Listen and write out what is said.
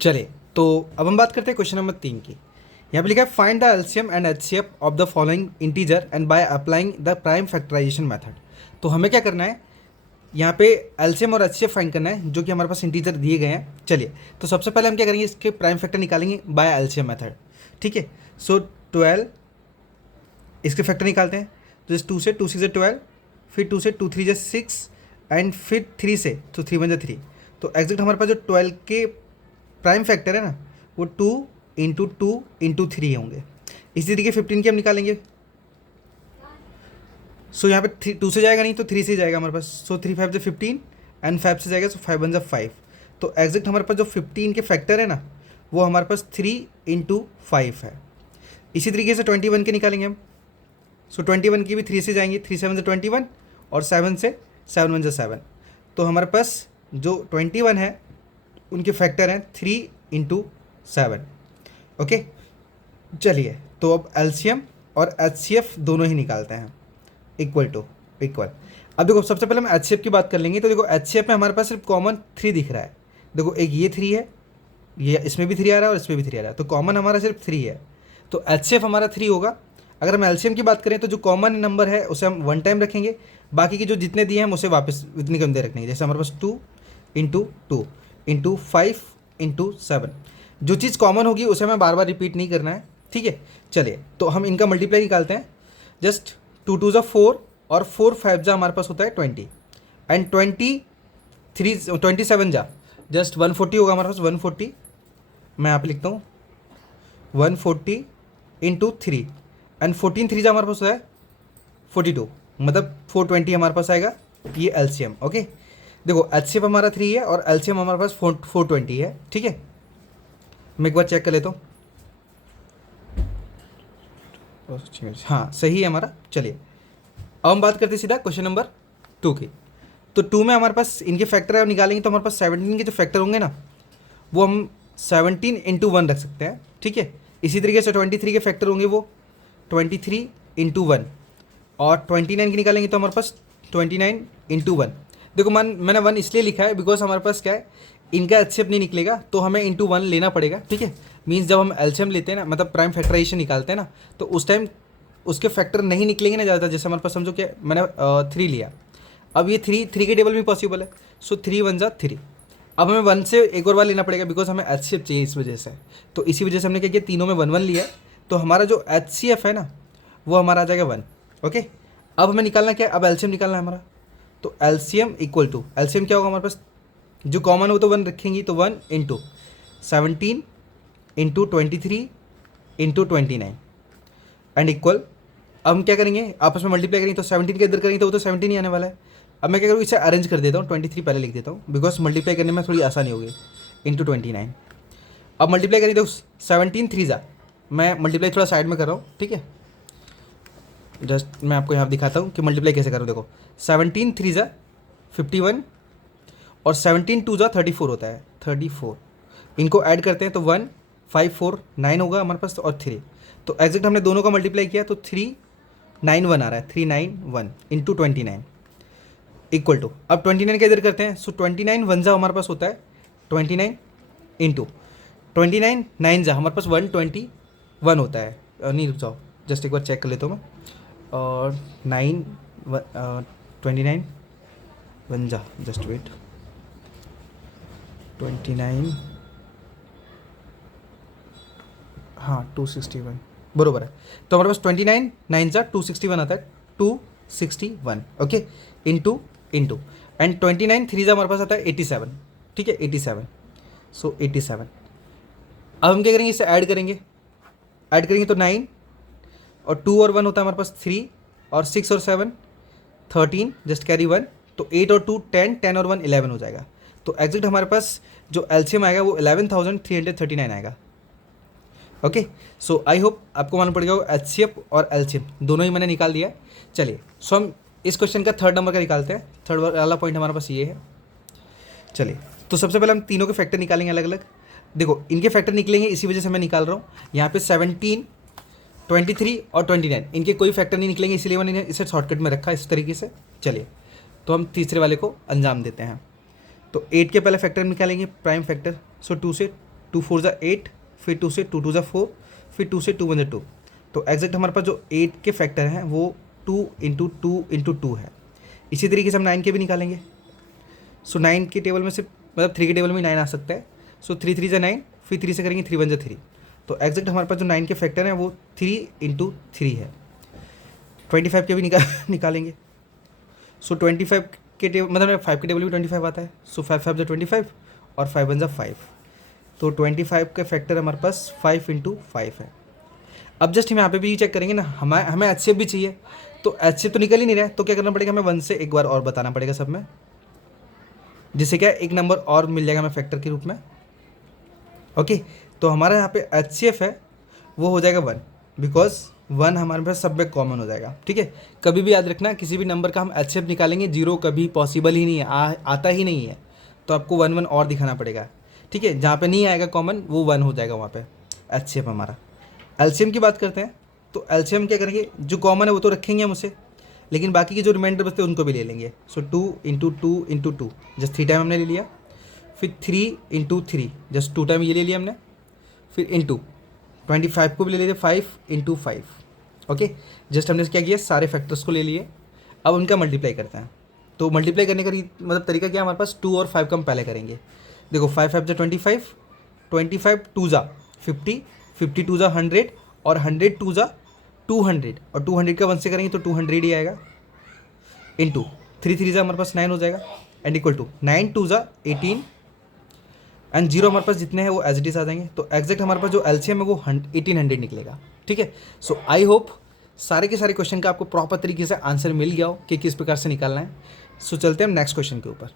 चलिए, तो अब हम बात करते हैं क्वेश्चन नंबर 3 की। यहाँ पे लिखा है find the LCM and HCF of the following integer and by applying the prime factorisation method. तो हमें क्या करना है, यहाँ पे एलसीएम और एचसीएफ फाइंड करना है जो कि हमारे पास इंटीजर दिए गए हैं। चलिए, तो सबसे पहले हम क्या करेंगे, इसके प्राइम फैक्टर निकालेंगे बाय एलसीएम मेथड। ठीक है, सो 12 इसके फैक्टर निकालते हैं। तो जैसे 2 से 2 6 12, फिर 2 से 2 3 6 एंड फिर 3 से तो 3 1 3। तो एग्जैक्ट हमारे पास जो 12 के प्राइम फैक्टर है ना, वो 2 × 2 × 3 होंगे। इसी तरीके 15 के हम निकालेंगे। सो यहाँ पे 2 से जाएगा नहीं तो 3 से जाएगा हमारे पास। सो 3 5 से 15 एंड 5 से जाएगा, सो 5 1 5। तो एग्जैक्ट हमारे पास जो 15 के फैक्टर है ना, वो हमारे पास 3 × 5 है। इसी तरीके से 21 के निकालेंगे हम। सो 21 की भी 3 से जाएंगे, 3 7 से 21 और 7 से 7 1 7। तो हमारे पास जो 21 है उनके फैक्टर हैं 3 × 7। ओके, चलिए, तो अब एलसीएम और एचसीएफ दोनों ही निकालते हैं इक्वल टू इक्वल। अब देखो, सबसे पहले हम एचसीएफ की बात कर लेंगे। तो देखो, एचसीएफ में हमारे पास सिर्फ कॉमन 3 दिख रहा है। देखो, एक ये 3 है, ये इसमें भी 3 आ रहा है और इसमें भी 3 आ रहा है, तो कॉमन हमारा सिर्फ 3 है। तो एचसीएफ हमारा 3 होगा। अगर हम एलसीएम की बात करें तो जो कॉमन नंबर है उसे हम 1 टाइम रखेंगे, बाकी के जो जितने दिए हैं हम उसे वापस उतने के अंदर रखेंगे। जैसे हमारे पास 2 × 2 × 5 × 7। जो चीज़ कॉमन होगी उसे हमें बार बार रिपीट नहीं करना है। ठीक है, चलिए, तो हम इनका मल्टीप्लाई निकालते हैं। जस्ट 2 2 4 और 4 5 जा हमारे पास होता है 20 एंड 27 जा जस्ट 140 होगा हमारे पास। 140 मैं यहाँ पे लिखता हूँ 140 × 3 एंड 14 3 जा हमारे पास होता है 42, मतलब 420 हमारे पास आएगा। ये एलसीएम। ओके, देखो, एचसीएफ हमारा 3 है और एलसीएम हमारे पास 420 है। ठीक है, मैं एक बार चेक कर लेता हूँ। हाँ, सही है हमारा। चलिए, अब हम बात करते हैं सीधा क्वेश्चन नंबर 2 की। तो 2 में हमारे पास इनके फैक्टर निकालेंगे तो हमारे पास 17 के जो फैक्टर होंगे ना, वो हम 17 × 1 रख सकते हैं। ठीक है, इसी तरीके से 23 के फैक्टर होंगे वो 23 × 1 और 29 की निकालेंगे तो हमारे पास 29 × 1। देखो, मैंने 1 इसलिए लिखा है बिकॉज हमारे पास क्या है, इनका एचसीएफ नहीं निकलेगा तो हमें × 1 लेना पड़ेगा। ठीक है, मीन्स जब हम एलसीएम लेते हैं ना, मतलब प्राइम फैक्टराइजेशन निकालते हैं ना, तो उस टाइम उसके फैक्टर नहीं निकलेंगे ना ज़्यादा। जैसे हमारे पास समझो कि मैंने 3 लिया, अब ये 3 के टेबल में पॉसिबल है। सो 3 1 जा 3। अब हमें 1 से एक और बार लेना पड़ेगा बिकॉज हमें एचसीएफ चाहिए इस वजह से। तो इसी वजह से हमने क्या किया, तीनों में 1 1 लिया है। तो हमारा जो एचसीएफ है ना, वो हमारा आ जाएगा 1। ओके, अब हमें निकालना क्या है, अब एलसीएम निकालना है हमारा। तो एलसीएम इक्वल टू, एलसीएम क्या होगा हमारे पास, जो कॉमन हो तो 1 रखेंगी, तो 1 × 17 × 23 × 29 एंड इक्वल। अब हम क्या करेंगे, आपस में मल्टीप्लाई करेंगे तो 17 के इधर करेंगे तो वो तो 17 ही आने वाला है। अब मैं क्या करूँ, इसे अरेंज कर देता हूँ, 23 पहले लिख देता हूँ बिकॉज मल्टीप्लाई करने में थोड़ी आसानी होगी। × 29। अब मल्टीप्लाई करेंगे तो 17 3 जा, मैं मल्टीप्लाई थोड़ा साइड में कर रहा हूँ। ठीक है, जस्ट मैं आपको यहाँ दिखाता हूँ कि मल्टीप्लाई कैसे करूँ। देखो, 17 3 जा 51 और 17 2 जा 34 होता है 34। इनको ऐड करते हैं तो 1 5 4 9 होगा हमारे पास और 3। तो एग्जैक्ट हमने दोनों का मल्टीप्लाई किया तो 3 9 1 आ रहा है, 3 9 1 × 29 इक्वल टू। अब 29 का इधर करते हैं। सो 29 1 जा हमारे पास होता है 29 × 29 9 जा हमारे पास 121 होता है। नहीं, रुक जाओ, जस्ट एक बार चेक कर लेता हूँ मैं। और 29 1 जा, जस्ट वेट, 29, हाँ 261 बरोबर है। तो हमारे पास 29 9 जा 261 आता है, 261। ओके, इंटू एंड 29 3 जा हमारे पास आता है 87। ठीक है, 87। सो 87। अब हम क्या करेंगे, इसे ऐड करेंगे तो 9 और 2 और 1 होता है हमारे पास 3 और 6 और 7 13, जस्ट कैरी 1। तो 8 और 2 10, 10 और 1 11 हो जाएगा। तो एग्जैक्ट हमारे पास जो एलसीएम आएगा वो 11,339 आएगा। ओके, सो आई होप आपको मालूम पड़ गया होगा एचसीएफ और एलसीएम दोनों ही मैंने निकाल दिया है। चलिए, सो हम इस क्वेश्चन का 3rd नंबर का निकालते हैं। 3rd वाला पॉइंट हमारे पास ये है। चलिए, तो सबसे पहले हम तीनों के फैक्टर निकालेंगे अलग अलग। देखो, इनके फैक्टर निकलेंगे, इसी वजह से मैं निकाल रहा हूँ। यहाँ पे 17 23 और 29 इनके कोई फैक्टर नहीं निकलेंगे, इसलिए मैंने इसे शॉर्टकट में रखा इस तरीके से। चलिए, तो हम तीसरे वाले को अंजाम देते हैं। तो 8 के पहले फैक्टर निकालेंगे प्राइम फैक्टर। सो 2 से 2 4 ज़ा 8, फिर 2 से 2 2 ज़ा 4, फिर 2 से 2 1 ज़ा 2। तो एग्जैक्ट हमारे पास जो 8 के फैक्टर हैं वो 2 इंटू 2 इंटू 2 है। इसी तरीके से हम 9 के भी निकालेंगे। सो 9 के टेबल में से मतलब 3 के टेबल में 9 आ सकता है। सो 3 3 ज़ा 9, फिर 3 से करेंगे 3 1 ज़ा 3। तो एग्जैक्ट हमारे पास जो 9 के फैक्टर हैं वो 3 इंटू 3 है। 25 के भी निकालेंगे। सो 25 के टेबल मतलब 5 के टेबल भी 25 आता है। सो 5 5 ज़ा 25 और 5 1 ज़ा 5। तो 25 का फैक्टर हमारे पास 5 इंटू 5 है। अब जस्ट हम यहाँ पे भी चेक करेंगे ना, हमें एच भी चाहिए। तो एच तो निकल ही नहीं रहा है, तो क्या करना पड़ेगा, हमें 1 से एक बार और बताना पड़ेगा सब में, जिससे क्या एक नंबर और मिल जाएगा हमें फैक्टर के रूप में। ओके, तो हमारा यहाँ पे एच है वो हो जाएगा 1, बिकॉज 1 हमारे पास सब में कॉमन हो जाएगा। ठीक है, कभी भी याद रखना किसी भी नंबर का हम एच निकालेंगे, 0 कभी पॉसिबल ही नहीं है, आता ही नहीं है। तो आपको 1 1 और दिखाना पड़ेगा। ठीक है, जहाँ पे नहीं आएगा कॉमन वो 1 हो जाएगा वहाँ पे एच हमारा। एलसीएम की बात करते हैं, तो एलसीएम क्या करेंगे, जो कॉमन है वो तो रखेंगे हम उसे, लेकिन बाकी के जो रिमाइंडर बचते हैं उनको भी ले लेंगे। सो 2 इंटू 2 इंटू 2 जस्ट 3 टाइम हमने ले लिया। फिर 3 इंटू 3 जस्ट 2 टाइम ये ले लिया हमने। फिर इंटू 25 को भी ले लिए 5 इंटू 5। ओके, जस्ट हमने क्या किया, सारे फैक्टर्स को ले लिए। अब उनका मल्टीप्लाई करते हैं। तो मल्टीप्लाई करने का मतलब तरीका क्या है हमारे पास, 2 और 5 का हम पहले करेंगे। देखो 5 5 ज़ा 25, 25 2 ज़ा 50, 50 2 ज़ा 100 और 100 2 ज़ा 200 और 200 का 1 से करेंगे तो 200 ही आएगा। इंटू 3 3 ज़ा हमारे पास 9 हो जाएगा एंड इक्वल टू 9 2 ज़ा 18 एंड 0 हमारे पास जितने हैं वो एज इट इज आ जाएंगे। तो एग्जैक्ट हमारे पास जो एलसीएम है वो 1800 निकलेगा। ठीक है, सो आई होप सारे के सारे क्वेश्चन का आपको प्रॉपर तरीके से आंसर मिल गया हो कि किस प्रकार से निकालना है। सो चलते हैं हम नेक्स्ट क्वेश्चन के ऊपर।